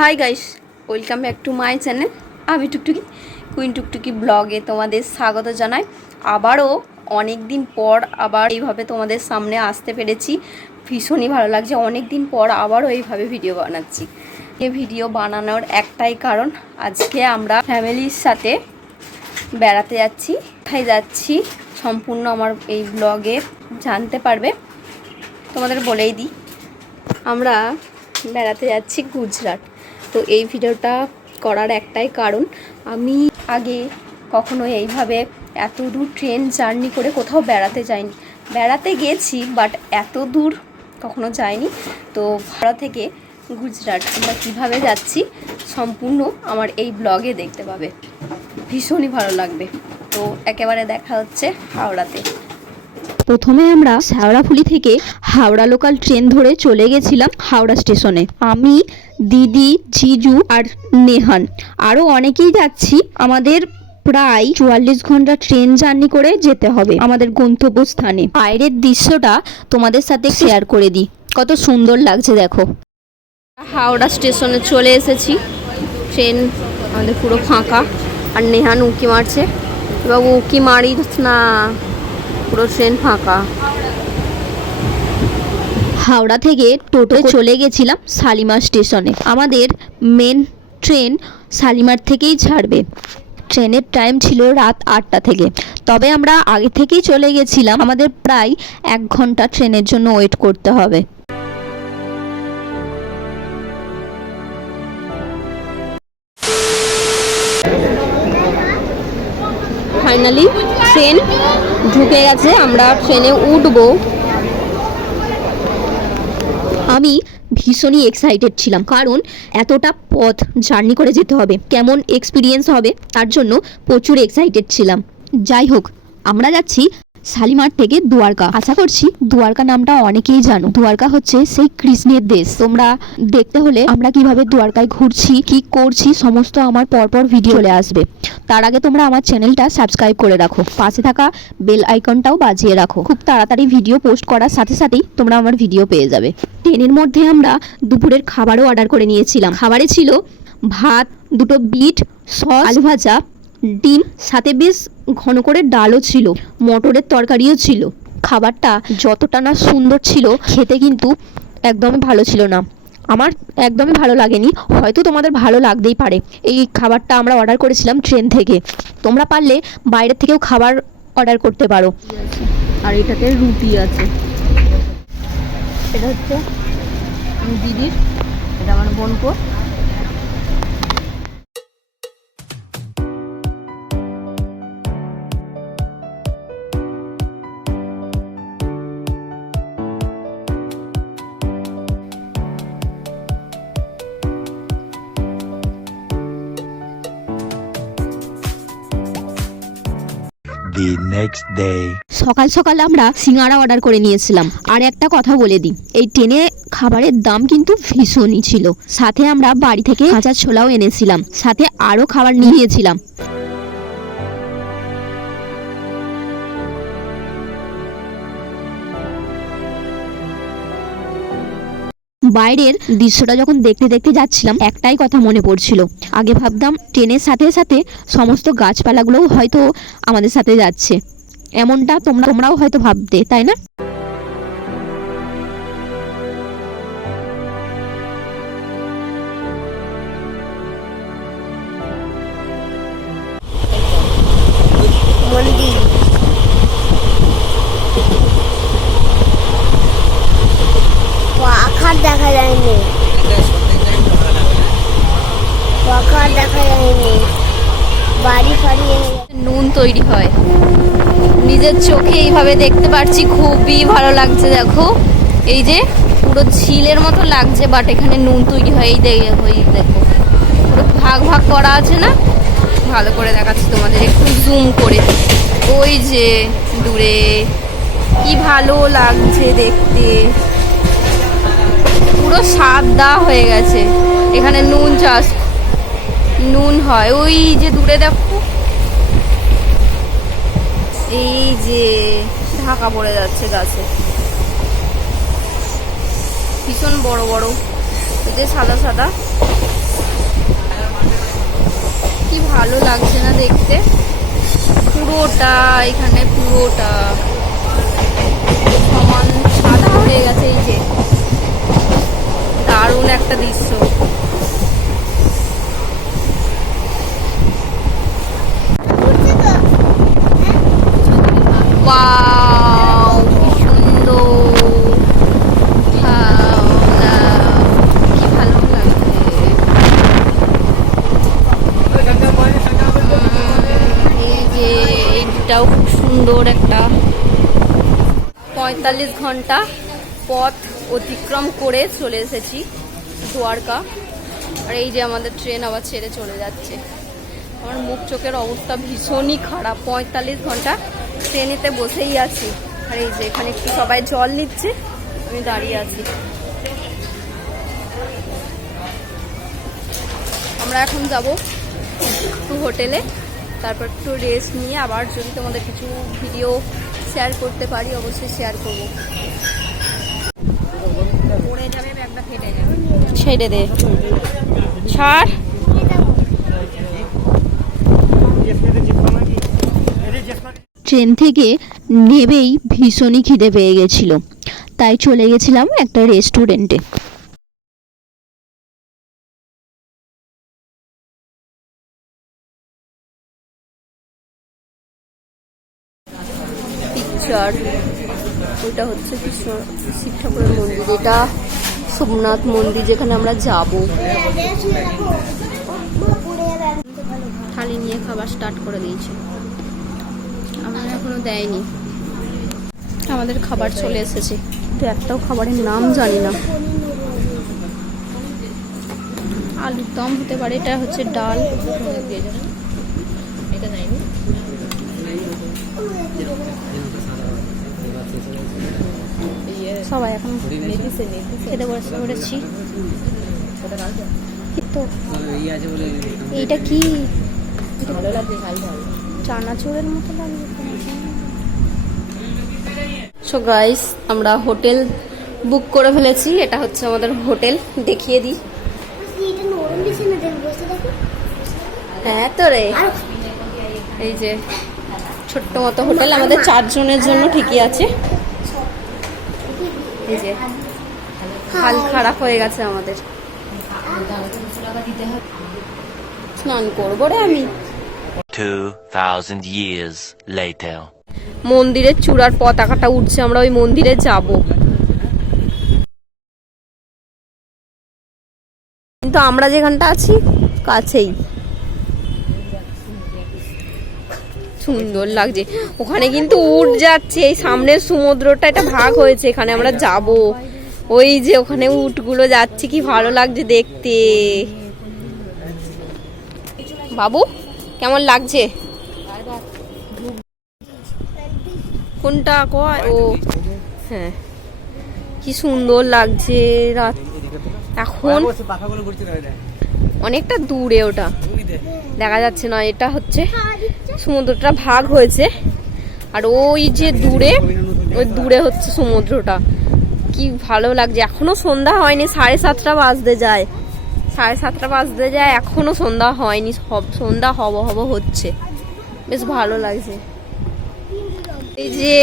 Hi guys, welcome back to my channel. আমি টুকটুকি queen টুকটুকি ব্লগে তোমাদের স্বাগত জানাই। আবারও অনেক দিন পর আবার এইভাবে তোমাদের সামনে আসতে পেরেছি, ভীষণই ভালো লাগছে। অনেক দিন পর আবারও এইভাবে ভিডিও বানাচ্ছি। এই ভিডিও বানানোর একটাই কারণ, আজকে আমরা ফ্যামিলির সাথে বেড়াতে যাচ্ছি। কোথায় যাচ্ছি সম্পূর্ণ আমার এই ব্লগে জানতে পারবে। তোমাদের বলেই দিই, আমরা বেড়াতে যাচ্ছি গুজরাট। তো এই ভিডিওটা করার একটাই কারণ, আমি আগে কখনো এইভাবে এত দূর ট্রেন জার্নি করে কোথাও বেড়াতে যাইনি। বেড়াতে গেছি বাট এত দূর কখনো যাইনি। তো ভারত থেকে গুজরাট আমরা কীভাবে যাচ্ছি সম্পূর্ণ আমার এই ব্লগে দেখতে পাবে, ভীষণই ভালো লাগবে। তো একেবারে দেখা হচ্ছে হাওড়াতে। প্রথমে আমরা শেওড়াফুলি থেকে হাওড়া লোকাল ট্রেন ধরে চলে গেছিলাম হাওড়া স্টেশনে। আমি, দিদি, জিজু আর নেহান, আরও অনেকেই যাচ্ছি। আমাদের প্রায় 44 ঘন্টা ট্রেন জার্নি করে যেতে হবে আমাদের গন্তব্যস্থানে। বাইরের দৃশ্যটা তোমাদের সাথে শেয়ার করে দিই, কত সুন্দর লাগছে দেখো। হাওড়া স্টেশনে চলে এসেছি। ট্রেন আমাদের পুরো ফাঁকা, আর নেহান উঁকি মারছে। বাবু উঁকি মারিস না, পুরো ট্রেন ফাঁকা। হাওড়া থেকে টোটো চলে গেছিলাম শালিমার স্টেশনে। আমাদের মেন ট্রেন শালিমার থেকেই ছাড়বে। ট্রেনের টাইম ছিল রাত 8টা থেকে, তবে আমরা আগে থেকেই চলে গেছিলাম। আমাদের প্রায় 1 ঘন্টা ট্রেনের জন্য ওয়েট করতে হবে। ফাইনালি ট্রেন ঢুকে গেছে, আমরা ট্রেনে উঠবো। আমি ভীষণই এক্সাইটেড ছিলাম, কারণ এতটা পথ জার্নি করে যেতে হবে, কেমন এক্সপিরিয়েন্স হবে তার জন্য প্রচুর এক্সাইটেড ছিলাম। যাই হোক, আমরা যাচ্ছি শালিমার থেকে দুয়ারকা। আশা করছি দুয়ারকা নামটা অনেকেই জানো। দুয়ারকা হচ্ছে সেই কৃষ্ণের দেশ। তোমরা দেখতে হলে আমরা কিভাবে দুয়ারকায় ঘুরছি, কি করছি, সমস্ত আমার পরপর ভিডিও চলে আসবে। তার আগে তোমরা আমার চ্যানেলটা সাবস্ক্রাইব করে রাখো, পাশে থাকা বেল আইকনটাও বাজিয়ে রাখো। খুব তাড়াতাড়ি ভিডিও পোস্ট করার সাথে সাথেই তোমরা আমার ভিডিও পেয়ে যাবে। ট্রেনের মধ্যে আমরা দুপুরের খাবারও অর্ডার করে নিয়েছিলাম। খাবারে ছিল ভাত, 2টো বিট, সস, আলু ভাজা, ডিম, সাথে বেশ ঘন করে ডালও ছিল, মটরের তরকারিও ছিল। খাবারটা যতটা না সুন্দর ছিল, খেতে কিন্তু একদমই ভালো ছিল না। আমার একদমই ভালো লাগেনি, হয়তো তোমাদের ভালো লাগতেই পারে। এই খাবারটা আমরা অর্ডার করেছিলাম ট্রেন থেকে। তোমরা পারলে বাইরের থেকেও খাবার অর্ডার করতে পারো। আর এটাতে রুটি আছে। এটা হচ্ছে দিদির, এটা আমার বোনপো। The next day. সকাল সকাল আমরা সিঙ্গারা অর্ডার করে নিয়েছিলাম। আর একটা কথা বলে দিই, এই ট্রেনে খাবারের দাম কিন্তু ভীষণই ছিল। সাথে আমরা বাড়ি থেকে কাঁচা ছোলাও এনেছিলাম, সাথে আরও খাবার নিয়েছিলাম। বাইরের দৃশ্যটা যখন দেখতে দেখতে যাচ্ছিলাম, একটাই কথা মনে পড়ছিল। আগে ভাবতাম ট্রেনের সাথে সাথে সমস্ত গাছপালাগুলোও হয়তো আমাদের সাথে যাচ্ছে, এমনটা তোমরাও হয়তো ভাবতে, তাই না? মন্দির, পাখার দেখা যায়নি, পাখার দেখা যায়নি, বাড়ি ফাড়ি নুন তৈরি হয়, নিজের চোখে এইভাবে দেখতে পাচ্ছি, খুবই ভালো লাগছে। দেখো, এই যে পুরো ঝিলের মতো লাগছে, বাট এখানে নুন তৈরি হয়। এই দেখো পুরো ভাগ ভাগ করা আছে না, ভালো করে দেখাচ্ছি তোমাদের একটু জুম করে। ওই যে দূরে কি ভালো লাগছে দেখতে, পুরো সাদা হয়ে গেছে। এখানে নুন চাষ, নুন হয়। ওই যে দূরে দেখো, এই যে ঢাকা পড়ে যাচ্ছে গাছে, ভীষণ বড় বড়, এই যে সাদা সাদা ভালো লাগছে না দেখতে, পুরোটা এখানে পুরোটা সমান সাদা হয়ে গেছে। এই যে দারুণ একটা দৃশ্য। ওয়াও, কি সুন্দর, কি ভালো লাগছে। এই যে এইটাও খুব সুন্দর একটা 45 ঘন্টা পথ অতিক্রম করে চলে এসেছি দ্বারকা। আর এই যে আমাদের ট্রেন আবার ছেড়ে চলে যাচ্ছে। আমার মুখ চোখের অবস্থা ভীষণই খারাপ। 45 ঘন্টা ট্রেনেতে বসেই আছি। আর এই যে এখানে একটু সবাই জল নিচ্ছে, আমি দাঁড়িয়ে আছি। আমরা এখন যাব একটু হোটেলে, তারপর একটু রেস্ট নিয়ে আবার যদি তোমাদের কিছু ভিডিও শেয়ার করতে পারি অবশ্যই শেয়ার করবো। ছেড়ে দে, ছাড়। ট্রেন থেকে নেবেই ভীষণই খিদে পেয়ে গেছিল, তাই চলে গেছিলাম একটা রেস্টুরেন্টে। পিকচার ওইটা হচ্ছে কৃষ্ণ শিব ঠাকুরের মন্দির, এটা সোমনাথ মন্দির যেখানে আমরা যাব। থালি নিয়ে খাবার স্টার্ট করে দিয়েছি, আমার এখনো দেয়নি। আমাদের খাবার চলে এসেছে, তো একটাও খাবারের নাম জানি না। আলুর দম হতে পারে, এটা হচ্ছে ডাল। সবাই এখন খেতে বসেছি। তো এইটা কি চানাচুরের মতো লাগে। সো গাইস, আমরা হোটেল বুক করে ফেলেছি। এটা হচ্ছে আমাদের হোটেল, দেখিয়ে দিই। হ্যাঁ তো রে, এই যে ছোট্ট মতো হোটেল, আমাদের 4 জনের জন্য ঠিকই আছে। এই যে হাল খারাপ হয়ে গেছে আমাদের, স্নান করবো রে আমি। 2000 years later. মন্দিরের চূড়ার পতাকাটা উঠছে, আমরা ওই মন্দিরে যাব। কিন্তু আমরা যেখানটা আছি কাছেই, সুন্দর লাগছে। ওখানে কিন্তু উঠ যাচ্ছে, এই সামনের সমুদ্রটা এটা ভাগ হয়েছে, এখানে আমরা যাব। ওই যে ওখানে উটগুলো যাচ্ছে, কি ভালো লাগছে দেখতে। বাবু কেমন লাগছে? কোনটা কয়? ও হ্যাঁ, কি সুন্দর লাগছে রাত। এখন অনেকটা দূরে, ওটা দেখা যাচ্ছে না। এটা হচ্ছে সমুদ্রটা ভাগ হয়েছে, আর ওই যে দূরে, ওই দূরে হচ্ছে সমুদ্রটা। কি ভালো লাগছে। এখনো সন্ধ্যা হয়নি, 7:30 বাজতে যায়, 7:30 বাজতে যায়, এখনো সন্ধ্যা হয়নি। সন্ধ্যা হব হচ্ছে, বেশ ভালো লাগছে। এই যে